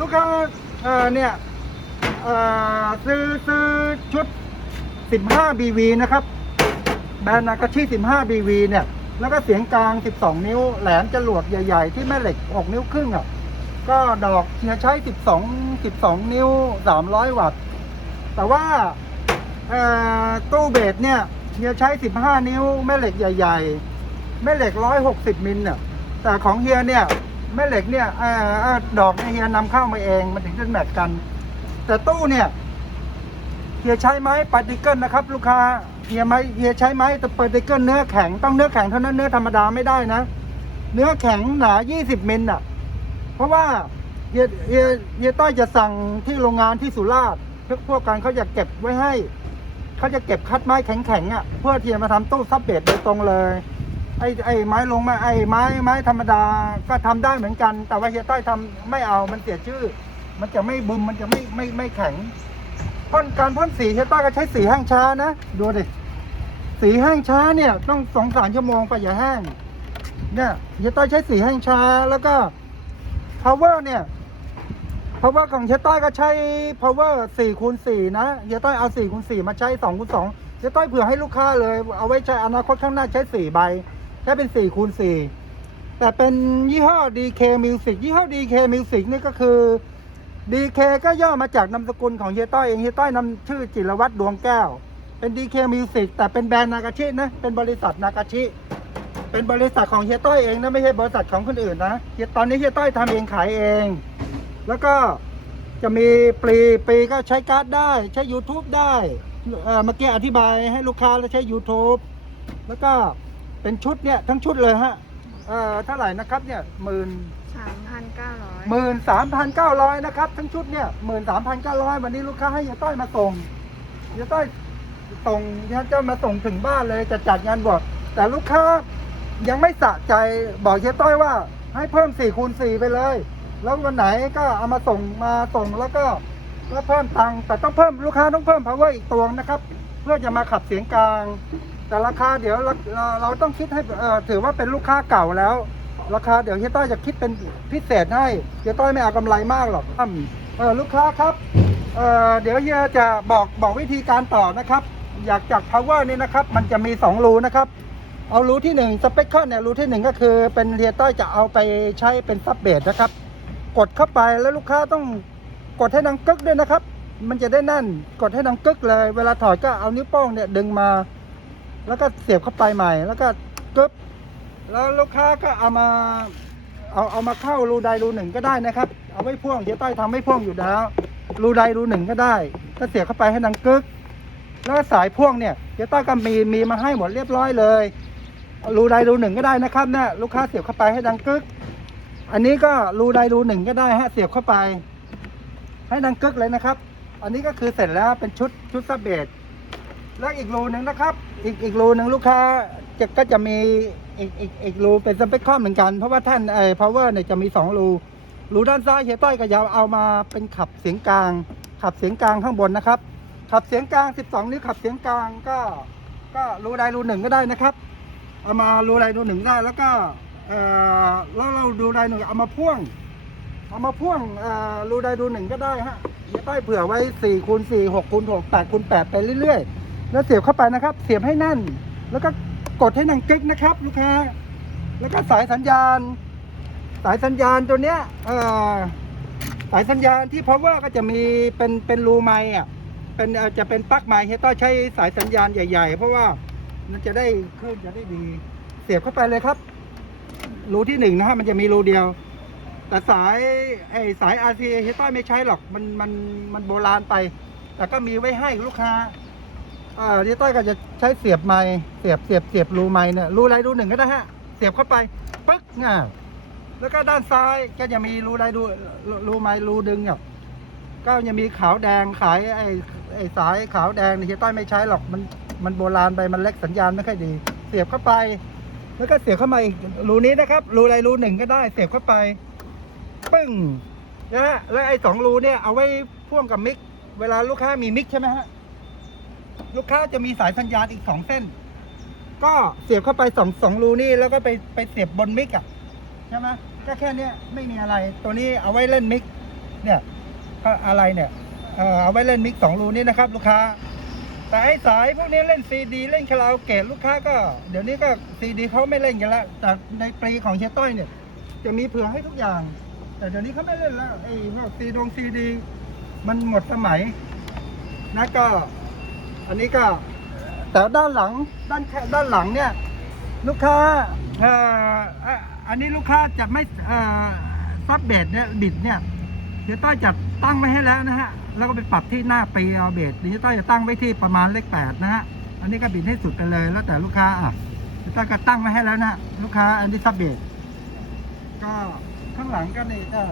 ลูกค้าเอ่อเนี่ยเอ่อซื้อซื้อชุด 15 BV นะครับ แบรนด์นากาชิ15 BV เนี่ย แล้วก็เสียงกลาง 12 นิ้ว แหลมจรวดใหญ่ ๆ ที่แม่เหล็ก 6 นิ้วครึ่งอะ ก็ดอกเฮียใช้ 12 12 นิ้ว 300 วัตต์ แต่ว่าตู้เบสเนี่ยเฮียใช้ 15 นิ้ว แม่เหล็กใหญ่ ๆ แม่เหล็ก 160 มิลเนี่ย แต่ของเฮียเนี่ย แม่เหล็กเนี่ยออดอกเฮียนำเข้ามาเอง มันถึงจะแมทกัน แต่ตู้เนี่ยเฮียใช้ไม้ปาร์ติเกิลนะครับ ลูกค้าเฮียไม้เฮียใช้ไม้แต่ปาร์ติเกิลเนื้อแข็งต้องเนื้อแข็งเท่านั้นเนื้อธรรมดาไม่ได้นะ เนื้อแข็งหนา 20 มิลอะ เพราะว่าเฮียเฮียเฮียต้อยจะสั่งที่โรงงานที่สุราษฎร์พวกพวกกันเขาจะเก็บไว้ให้เขาจะเก็บคัดไม้แข็งๆอะเพื่อเที่จะมาทำตู้ซับเบสโดยตรงเลย ไอ้ไอ้ไม้ลงมาไอ้ไม้ไม้ธรรมดาก็ทำได้เหมือนกัน แต่ว่าเฮียต้อยทำไม่เอามันเสียชื่อ มันจะไม่บึมมันจะไม่ไม่ไม่แข็งพ่นการพ่นสีเฮียต้อยก็ใช้สีแห้งช้านะดูดิสีแห้งช้าเนี่ยต้องสองสามชั่วโมงไปอย่าแห้งเนี่ยเฮียต้อยใช้สีแห้งช้าแล้วก็ power เนี่ย power ของเฮียต้อยก็ใช้ power 4คูณ4นะเฮียต้อยเอา4คูณ4มาใช้2คูณ2เฮียต้อยเผื่อให้ลูกค้าเลยเอาไว้ใช้อนาคตข้างหน้าใช้4ใบ ใช้เป็น4คูณ4แต่เป็นยี่ห้อ DK Music ยี่ห้อ DK Music นี่ก็คือ DK ก็ย่อมาจากนามสกุลของเฮียต้อยเองเฮียต้อยนำชื่อจิรวัตรดวงแก้ว เป็น DK Music แต่เป็นแบรนด์นากาชินะ เป็นบริษัทนากาชิ เป็นบริษัทของเฮียต้อยเองนะไม่ใช่บริษัทของคนอื่นนะเฮียตอนนี้เฮียต้อยทำเองขายเอง แล้วก็จะมีปลีปลีก็ใช้การ์ดได้ใช้ YouTube ได้เอ่อเมื่อกี้อธิบายให้ลูกค้าแล้วใช้ YouTube แล้วก็ เป็นชุดเนี่ยทั้งชุดเลยฮะเอ่อเท่าไหร่นะครับเนี่ยหมื่นสามพันเก้าร้อยหมื่นสามพันเก้าร้อยนะครับ ทั้งชุดเนี่ยหมื่นสามพันเก้าร้อยวันนี้ลูกค้าให้เฮียต้อยมาส่งเฮียต้อยส่งเฮียจะมาส่งถึงบ้านเลยจะจัดงานบวชแต่ลูกค้ายังไม่สะใจบอกเฮียต้อยว่า ให้เพิ่มสี่คูณสี่ไปเลย แล้ววันไหนก็เอามาส่งมาส่งแล้วก็แล้วเพิ่มตังค์แต่ต้องเพิ่มลูกค้าต้องเพิ่ม power อีกตัวนะครับ เพื่อจะมาขับเสียงกลาง แต่ราคาเดี๋ยวเราเราเราต้องคิดให้เอ่อถือว่าเป็นลูกค้าเก่าแล้ว ราคาเดี๋ยวเฮียต้อยจะคิดเป็นพิเศษให้เฮียต้อยไม่เอากำไรมากหรอกอืมเออลูกค้าครับเอ่อเดี๋ยวเฮียจะบอกบอกวิธีการต่อนะครับ อยากจาก power นี่นะครับ มันจะมี 2 รูนะครับ เอารูที่1สเปคคอนเนี่ยรูที่ 1 ก็คือเป็นเฮียต้อยจะเอาไปใช้เป็นซับเบสนะครับ กดเข้าไปแล้วลูกค้าต้องกดให้ดังกึกด้วยนะครับ มันจะได้แน่นกดให้ดังกึกเลย เวลาถอดก็เอานิ้วโป้งเนี่ยดึงมา แล้วก็เสียบเข้าไปใหม่ แล้วก็กึบแล้วลูกค้าก็เอามาเอาเอามาเข้ารูใดรูหนึ่งก็ได้นะครับ เอาไว้พ่วงเดี๋ยวต้อยทำไม่พ่วงอยู่แล้ว รูใดรูหนึ่งก็ได้ ก็เสียบเข้าไปให้ดังกึก แล้วสายพ่วงเนี่ยเดี๋ยวต้ก็มีมีมาให้หมดเรียบร้อยเลย รูใดรูหนึ่งก็ได้นะครับเนี่ยลูกค้าเสียบเข้าไปให้ดังกึก อันนี้ก็รูใดรูหนึ่งก็ได้ฮะเสียบเข้าไป ให้ดังกึกเลยนะครับ อันนี้ก็คือเสร็จแล้วเป็นชุดชุดซับเบส แล้วอีกรูหนึ่งนะครับ อีกอีกรูหนึ่งลูกค้าจะก็จะมีอีกอีกอีกรูเป็นสเปคคอมเหมือนกัน เพราะว่าท่านเอ่อ power เนี่ยจะมีสองรูรูด้านซ้ายเฮียต้อยก็ยาวเอามาเป็นขับเสียงกลาง ขับเสียงกลางข้างบนนะครับ ขับเสียงกลาง 12 นิ้วขับเสียงกลางก็ก็รูใดรูหนึ่งก็ได้นะครับเอามารูใดรูหนึ่งได้แล้วก็เออแล้วเราดูใดหนึ่งเอามาพ่วง เอามาพ่วงเอ่อรูใดรูหนึ่งก็ได้ฮะเดี๋ยต้อยเผื่อไว้4คูณ4 6คูณ6 8คูณ8ไปเรื่อยๆ แล้วเสียบเข้าไปนะครับ เสียบให้แน่น แล้วก็กดให้นังกึกนะครับ ลูกค้า แล้วก็สายสัญญาณ สายสัญญาณตัวเนี้ยเออสายสัญญาณที่ power ก็จะมีเป็นเป็นรูไม้อะเป็นอ่อจะเป็นปลั๊กไม้เฮต้องใช้สายสัญญาณใหญ่ ๆ เพราะว่ามันจะได้คลื่นจะได้ดี เสียบเข้าไปเลยครับ รูที่หนึ่งนะฮะมันจะมีรูเดียว แต่สายไอสาย RCA เฮต้อยไม่ใช้หรอกมันมันมันโบราณไป แต่ก็มีไว้ให้ลูกค้า อ่อเฮยต้อยก็จะใช้เสียบไม้เสียบเสียบเสียบรูไม้เนี่ยรูใดรูหนึ่งก็ได้ฮะ เสียบเข้าไปปึ๊กง่าแล้วก็ด้านซ้ายก็จะมีรูใดรูรูรูไม้รูดึงเนี่ยก็จะมีขาวแดงขายไอ้ไอ้สายขาวแดงเนี่ยเฮยต้อยไม่ใช้หรอกมันมันโบราณไปมันเล็กสัญญาณไม่ค่อยดี เสียบเข้าไป แล้วก็เสียบเข้ามาอีกรูนี้นะครับรูใดรูหนึ่งก็ได้ เสียบเข้าไปปึ้งนะฮะแล้วไอ้สองรูเนี่ยเอาไว้พ่วงกับมิก เวลาลูกค้ามีมิกใช่ไหมฮะ ลูกค้าจะมีสายสัญญาณอีกสองเส้น ก็เสียบเข้าไปสองสองรูนี่แล้วก็ไปไปเสียบบนมิกอะใช่ไหมก็แค่เนี้ยไม่มีอะไรตัวนี้เอาไว้เล่นมิก เนี่ยก็อะไรเนี่ยเอาไว้เล่นมิกสองรูนี่นะครับ ลูกค้า แต่ไอ้สายพวกนี้เล่นซีดีเล่นคาราโอเกะลูกค้าก็เดี๋ยวนี้ก็ซีดีเขาไม่เล่นกันแล้วแต่ในปรีของเชต้อยเนี่ย จะมีเผื่อให้ทุกอย่าง แต่เดี๋ยวนี้เขาไม่เล่นแล้วไอ้พวกซีดงซีดี มันหมดสมัยนะก็ อันนี้ก็แต่ด้านหลังด้านแค่ด้านหลังเนี่ยลูกค้าเอ่ออะอันนี้ลูกค้าจะไม่เอ่อซับเบสเนี่ยบิดเนี่ยเดี๋ยวต้อยจัดตั้งไว้ให้แล้วนะฮะแล้วก็ไปปรับที่หน้าปีเอาเบสเดี๋ยวต้อยจะตั้งไว้ที่ประมาณเลขแปดนะฮะอันนี้ก็บิดให้สุดไปเลยแล้วแต่ลูกค้าอะเดี๋ยวต้อยก็ตั้งไว้ให้แล้วนะฮะลูกค้าอันนี้ซับเบสก็ข้างหลังก็นี่ก็